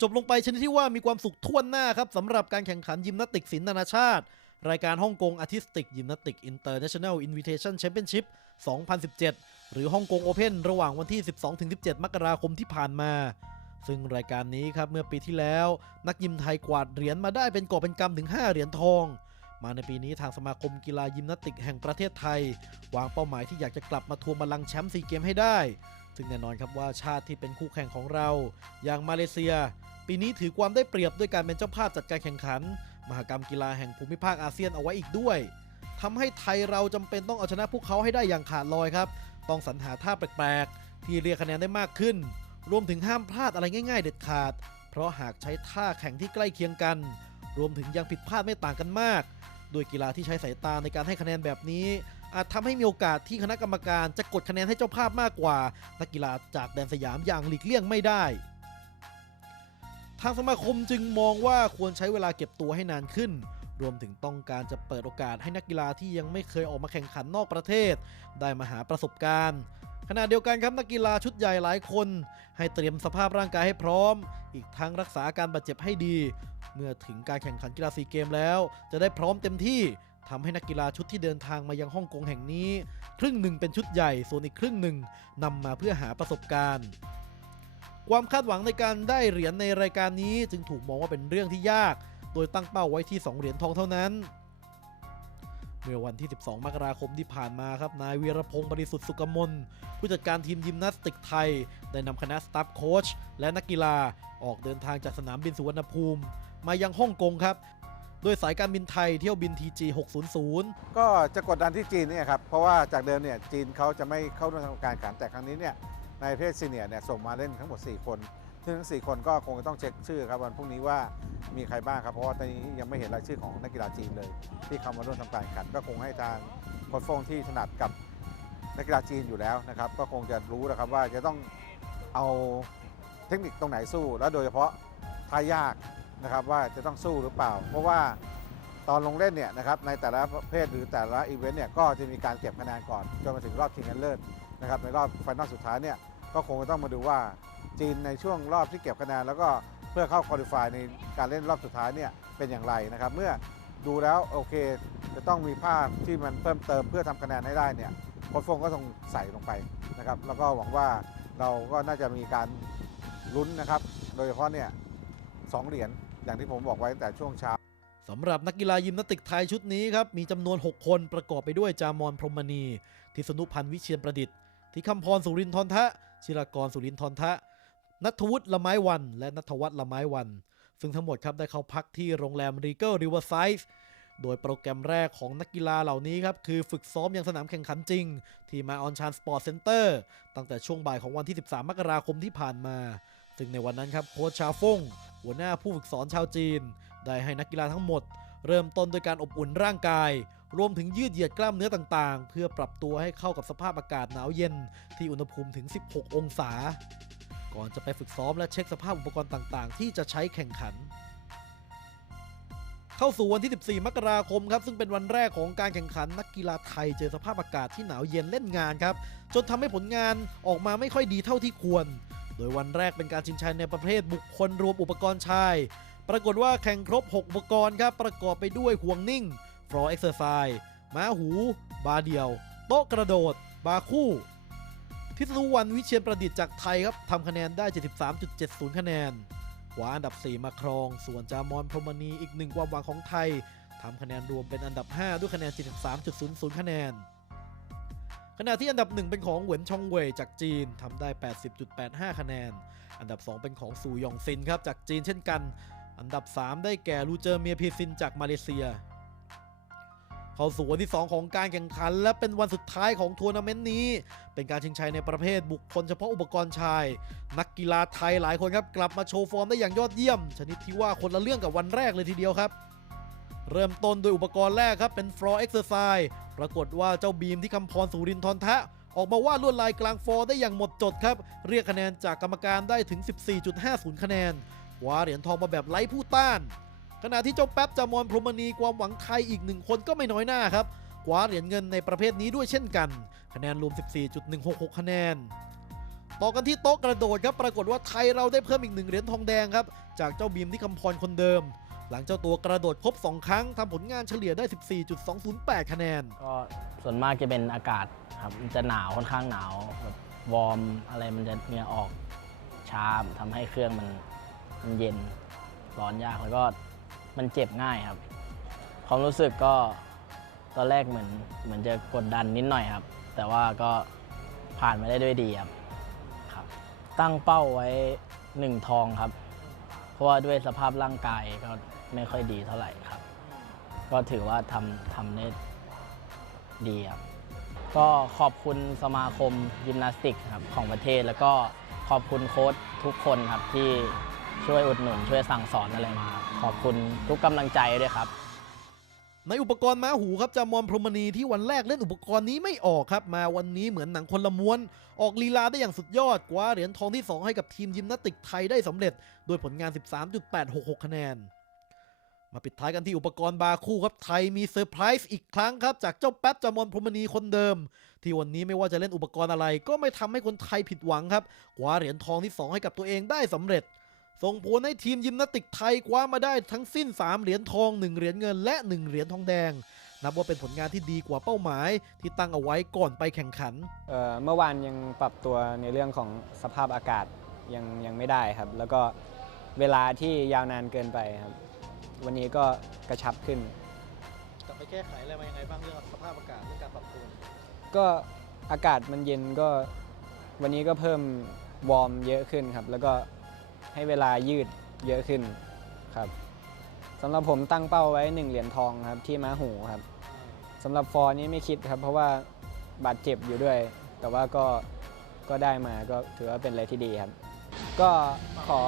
จบลงไปชนิดที่ว่ามีความสุขท่วนหน้าครับสำหรับการแข่งขันยิมนาสติกศิลป์นานาชาติ รายการฮ่องกงอาร์ติสติกยิมนาสติกอินเตอร์เนชั่นแนลอินวิเทชันแชมเปี้ยนชิพ2017 หรือฮ่องกงโอเพนระหว่างวันที่ 12-17 มกราคมที่ผ่านมา ซึ่งรายการนี้ครับเมื่อปีที่แล้ว นักยิมไทยกวาดเหรียญมาได้เป็นกอบเป็นกำถึง 5 เหรียญทอง มาในปีนี้ทางสมาคมกีฬายิมนาสติกแห่งประเทศไทย วางเป้าหมายที่อยากจะกลับมาทวงบัลลังก์แชมป์ซีเกมให้ได้ ซึ่งแน่นอนครับว่าชาติที่เป็นคู่แข่งของเรา อย่างมาเลเซีย ปีนี้ถือความได้เปรียบด้วยการเป็นเจ้าภาพจัดการแข่งขัน มหกรรมกีฬาแห่งภูมิภาคอาเซียนเอาไว้อีกด้วยทำให้ไทยเราจำเป็นต้องเอาชนะพวกเขาให้ได้อย่างขาดลอยครับ ต้องสรรหาท่าแปลกๆ ที่เรียกคะแนนได้มากขึ้น รวมถึงห้ามพลาดอะไรง่าย ๆ เด็ดขาด เพราะหากใช้ท่าแข่งที่ใกล้เคียงกัน รวมถึงยังผิดพลาดไม่ต่างกันมากโดยกีฬาที่ใช้สายตาในการให้คะแนนแบบนี้ อาจทำให้มีโอกาสที่คณะกรรมการจะกดคะแนนให้เจ้าภาพมากกว่า นักกีฬาจากแดนสยามอย่างหลีกเลี่ยงไม่ได้ ทางสมาคมจึงมองว่าควรใช้เวลาเก็บตัวให้นานขึ้น รวมถึงต้องการจะเปิดโอกาสให้นักกีฬาที่ยังไม่เคยออกมาแข่งขันนอกประเทศ ได้มาหาประสบการณ์ขณะเดียวกันครับนักกีฬาชุดใหญ่หลายคน ให้เตรียมสภาพร่างกายให้พร้อม อีกทั้งรักษาอาการบาดเจ็บให้ดี เมื่อถึงการแข่งขันกีฬาซีเกมแล้ว จะได้พร้อมเต็มที่ ทำให้นักกีฬาชุดที่เดินทางมายังฮ่องกงแห่งนี้ ครึ่งหนึ่งเป็นชุดใหญ่ส่วนอีกครึ่งหนึ่งนำมาเพื่อหาประสบการณ์ ความคาดหวังในการได้เหรียญในรายการนี้จึงถูกมองว่าเป็นเรื่องที่ยาก โดยตั้งเป้าไว้ที่ 2 เหรียญทองเท่านั้น เมื่อวันที่ 12 มกราคมที่ผ่านมาครับนายวีรพงศ์บริสุทธิ์สุกมลผู้จัดการทีมยิมนาสติกไทย ได้นำคณะสตาฟโค้ชและนักกีฬาออกเดินทางจากสนามบินสุวรรณภูมิ มายังฮ่องกงครับ โดยสายการบินไทยเที่ยวบิน TG 600 ก็จะกดดันที่จีนเนี่ยครับ เพราะว่าจากเดิมเนี่ยจีนเขาจะไม่เข้าร่วมการแข่งขันแต่ครั้งนี้เนี่ยในประเพศซีเนียเนี่ยส่งมาเล่นทั้งหมด 4 คนซึ่งทั้ง 4 คนก็คงจะต้องเช็คชื่อครับวันพรุ่งนี้ว่ามีใครบ้างครับ เพราะว่าตอนนี้ยังไม่เห็นรายชื่อของนักกีฬาจีนเลย ที่เข้ามาร่วมทำการแข่งขัน ก็คงให้ทางโค้ชฟงที่ถนัดกับนักกีฬาจีนอยู่แล้วนะครับก็คงจะรู้นะครับว่าจะต้องเอาเทคนิคตรงไหนสู้ แล้วโดยเฉพาะท่ายาก นะครับว่าจะต้องสู้หรือเปล่า เพราะว่าตอนลงเล่นเนี่ยนะครับในแต่ละประเภทหรือแต่ละอีเวนต์เนี่ยก็จะมีการเก็บคะแนนก่อนจนมาถึงรอบชิงชนะเลิศนะครับในรอบไฟนอลสุดท้ายเนี่ยก็คงจะต้องมาดูว่าจีนในช่วงรอบที่เก็บคะแนนแล้วก็เพื่อเข้าคอลิฟายในการเล่นรอบสุดท้ายเนี่ยเป็นอย่างไรนะครับเมื่อดูแล้วโอเค จะต้องมีภาพที่มันเพิ่มเติมเพื่อทำคะแนนให้ได้เนี่ยโค้ชฟงก็ต้องใส่ลงไปนะครับแล้วก็หวังว่าเราก็น่าจะมีการลุ้นนะครับ โดยเฉพาะเนี่ยสองเหรียญ อย่างที่ผมบอกไว้ตั้งแต่ช่วงเช้าสำหรับนักกีฬายิมนาสติกไทยชุดนี้ครับ มีจำนวน 6 คนประกอบไปด้วยจามอนพรหมณี ทิศนุพันธ์วิเชียนประดิษฐ์ ทิคำพรสุรินทร์ทนทะ ชิรากรสุรินทร์ทนทะ นัทวุฒิละไม้วัน และนัทวัฒน์ละไม้วัน ซึ่งทั้งหมดครับได้เข้าพักที่โรงแรมรีเกิลริเวอร์ไซด์โดยโปรแกรมแรกของนักกีฬาเหล่านี้ครับ คือฝึกซ้อมอยังสนามแข่งขันจริง ที่มาออนชานสปอร์ตเซ็นเตอร์ตั้งแต่ช่วงบ่ายของวันที่ 13 มกราคมที่ผ่านมา ซึ่งในวันนั้นครับโค้ชชาฟงหัวหน้าผู้ฝึกสอนชาวจีน ได้ให้นักกีฬาทั้งหมด เริ่มต้นโดยการอบอุ่นร่างกาย รวมถึงยืดเหยียดกล้ามเนื้อต่างๆ เพื่อปรับตัวให้เข้ากับสภาพอากาศหนาวเย็นที่อุณหภูมิถึง 16 องศา ก่อนจะไปฝึกซ้อมและเช็คสภาพอุปกรณ์ต่างๆ ที่จะใช้แข่งขัน เข้าสู่วันที่ 14 มกราคมครับซึ่งเป็นวันแรกของการแข่งขันนักกีฬาไทยเจอสภาพอากาศที่หนาวเย็นเล่นงานครับจนทำให้ผลงานออกมาไม่ค่อยดีเท่าที่ควร โดยวันแรกเป็นการชิงชัยในประเภทบุคคลรวมอุปกรณ์ชาย ปรากฏว่าแข่งครบ 6 อุปกรณ์ครับ ประกอบไปด้วยห่วงนิ่งฟลอเอ็กซ์ไซส์ม้าหู บาเดียว โต๊ะกระโดด บาคู่ ทิศนุวันวิเชียนประดิษฐ์จากไทยครับทำคะแนนได้ 73.70 คะแนนคว้าอันดับ 4 มาครอง ส่วนจามอนพรหมณีอีกหนึ่งความหวังของไทยทำคะแนนรวมเป็นอันดับ 5 ด้วยคะแนน 73.00 คะแนน ขณะที่อันดับ 1 เป็นของเหวินชองเว่ยจากจีนทำได้ 80.85 คะแนน อันดับ 2 เป็นของซูยองซินครับจากจีนเช่นกัน อันดับ 3 ได้แก่ลูเจอร์เมียพีซินจากมาเลเซีย เข้าสู่วันที่ 2 ของการแข่งขัน และเป็นวันสุดท้ายของทัวร์นาเมนต์นี้ เป็นการชิงชัยในประเภทบุคคลเฉพาะอุปกรณ์ชาย นักกีฬาไทยหลายคนครับกลับมาโชว์ฟอร์มได้อย่างยอดเยี่ยม ชนิดที่ว่าคนละเรื่องกับวันแรกเลยทีเดียวครับ เริ่มต้นโดยอุปกรณ์แรกครับ เป็น floor exercise ปรากฏว่าเจ้าบีมที่คำพรสุรินทร์ทะ ออกมาวาดลวดลายกลางฟอร์ได้อย่างหมดจดครับ เรียกคะแนนจากกรรมการได้ถึง 14.50 คะแนนคว้าเหรียญทองมาแบบไร้ผู้ต้าน ขณะที่เจ้าแป๊บจามอนพรหมณีความหวังไทยอีกหนึ่งคนก็ไม่น้อยหน้าครับคว้าเหรียญเงินในประเภทนี้ด้วยเช่นกัน คะแนนรวม 14.166 คะแนน ต่อกันที่โต๊ะกระโดดครับ ปรากฏว่าไทยเราได้เพิ่มอีกหนึ่งเหรียญทองแดงครับ จากเจ้าบีมที่คำพรคนเดิม หลังเจ้าตัวกระโดดครบ 2 ครั้งทำผลงานเฉลี่ยได้ 14.208 คะแนน ก็ส่วนมากจะเป็นอากาศครับมันจะหนาวค่อนข้างหนาวแบบวอร์มอะไรมันจะเหงื่อออกช้าทำให้เครื่องมันมันเย็นร้อนยากแล้วก็มันเจ็บง่ายครับ ความรู้สึกก็ตอนแรกเหมือนเหมือนจะกดดันนิดหน่อยครับ แต่ว่าก็ผ่านมาได้ด้วยดีครับครับ ตั้งเป้าไว้หนึ่งทองครับ ราะว่าด้วยสภาพร่างกายก็ไม่ค่อยดีเท่าไหร่ครับ ก็ถือว่าทำทำได้ดีครับก็ขอบคุณสมาคมยิมนาสติกครับของประเทศ แล้วก็ขอบคุณโค้ชทุกคนครับที่ช่วยอุดหนุนช่วยสั่งสอนอะไรมา ขอบคุณทุกกำลังใจด้วยครับ ในอุปกรณ์ม้าหูครับจามอนพรหมณีที่วันแรกเล่นอุปกรณ์นี้ไม่ออกครับ มาวันนี้เหมือนหนังคนละม้วน ออกลีลาได้อย่างสุดยอดคว้าเหรียญทองที่ 2 ให้กับทีมยิมนาสติกไทยได้สำเร็จ โดยผลงาน 13.866 คะแนน มาปิดท้ายกันที่อุปกรณ์บาคู่ครับไทยมีเซอร์ไพรส์อีกครั้งครับ จากเจ้าแป๊บจามอนพรหมณีคนเดิม ที่วันนี้ไม่ว่าจะเล่นอุปกรณ์อะไร ก็ไม่ทำให้คนไทยผิดหวังครับคว้าเหรียญทองที่ 2 ให้กับตัวเองได้สำเร็จ ส่งผลให้ทีมยิมนาสติกไทยคว้ามาได้ทั้งสิ้น 3 เหรียญทอง 1 เหรียญเงินและ 1 เหรียญทองแดง นับว่าเป็นผลงานที่ดีกว่าเป้าหมาย ที่ตั้งเอาไว้ก่อนไปแข่งขันเอ่อเมื่อวานยังปรับตัวในเรื่องของสภาพอากาศยังยังไม่ได้ครับ แล้วก็เวลาที่ยาวนานเกินไปครับ วันนี้ก็กระชับขึ้นจะไปแก้ไขอะไรมายังไงบ้างเรื่องสภาพอากาศเรื่องการปรับตัวก็อากาศมันเย็นก็วันนี้ก็เพิ่มวอร์มเยอะขึ้นครับ แล้วก็ ให้เวลายืดเยอะขึ้นครับสำหรับผมตั้งเป้าไว้ 1 เหรียญทองครับที่ม้าหูครับสำหรับฟอร์นี้ไม่คิดครับ เพราะว่าบาดเจ็บอยู่ด้วย แต่ว่าก็ก็ได้มาก็ถือว่าเป็นอะไรที่ดีครับ ก็ขอ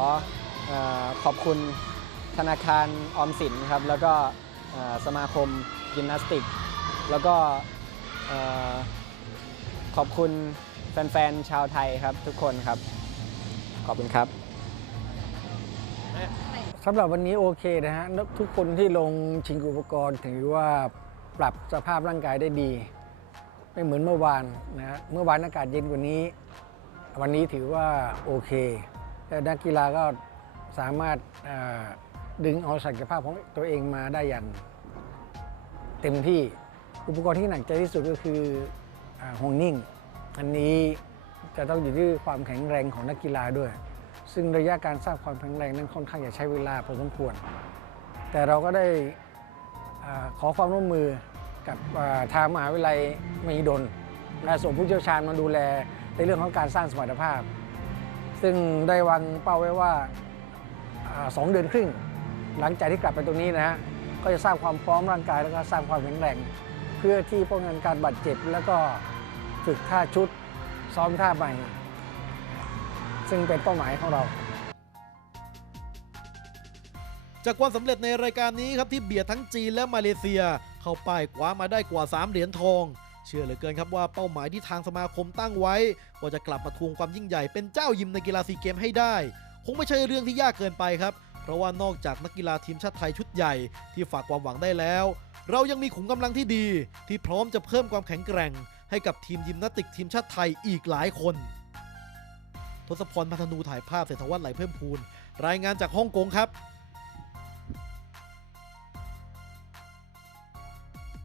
อขอบคุณธนาคารออมสินครับ แล้วก็สมาคมยิมนาสติก แล้วก็ขอบคุณแฟนๆชาวไทยครับทุกคนครับ ขอบคุณครับ สำหรับวันนี้โอเคนะฮะทุกคนที่ลงชิงอุปกรณ์ถือว่าปรับสภาพร่างกายได้ดี ไม่เหมือนเมื่อวานนะฮะเมื่อวานอากาศเย็นกว่านี้ วันนี้ถือว่าโอเคแต่นักกีฬาก็สามารถดึงเอาศักยภาพของตัวเองมาได้อย่างเต็มที่อุปกรณ์ที่หนักใจที่สุดก็คืออห่วงนิ่ง อันนี้จะต้องอยู่ที่ความแข็งแรงของนักกีฬาด้วย ซึ่งระยะการสร้างความแข็งแรงนั้นค่อนข้างจะใช้เวลาพอสมควร แต่เราก็ได้ขอความร่วมมือกับทางมหาวิทยาลัยมหิดลและส่งผู้เชี่ยวชาญมาดูแลในเรื่องของการสร้างสมรรถภาพ ซึ่งได้วางเป้าไว้ว่าอาสองเดือนครึ่ง หลังจากที่กลับไปตรงนี้นะฮะก็จะสร้างความพร้อมร่างกายแล้วก็สร้างความแข็งแรงเพื่อที่ป้องกันการบาดเจ็บ แล้วก็ฝึกท่าชุดซ้อมท่าใหม่ ซึ่งเป็นเป้าหมายของเรา จากความสำเร็จในรายการนี้ครับที่เบียดทั้งจีนและมาเลเซีย เข้าไปคว้ามาได้กว่า 3 เหรียญทอง เชื่อเหลือเกินครับว่าเป้าหมายที่ทางสมาคมตั้งไว้ว่าจะกลับมาทวงความยิ่งใหญ่เป็นเจ้ายิมในกีฬาซีเกมให้ได้ คงไม่ใช่เรื่องที่ยากเกินไปครับเพราะว่านอกจากนักกีฬาทีมชาติไทยชุดใหญ่ที่ฝากความหวังได้แล้ว เรายังมีขุมกำลังที่ดี ที่พร้อมจะเพิ่มความแข็งแกร่ง ให้กับทีมยิมนาติกทีมชาติไทยอีกหลายคน พศพรพัฒนูถ่ายภาพเศรษฐวัฒน์ไหลเพิ่มพูน รายงานจากฮ่องกงครับ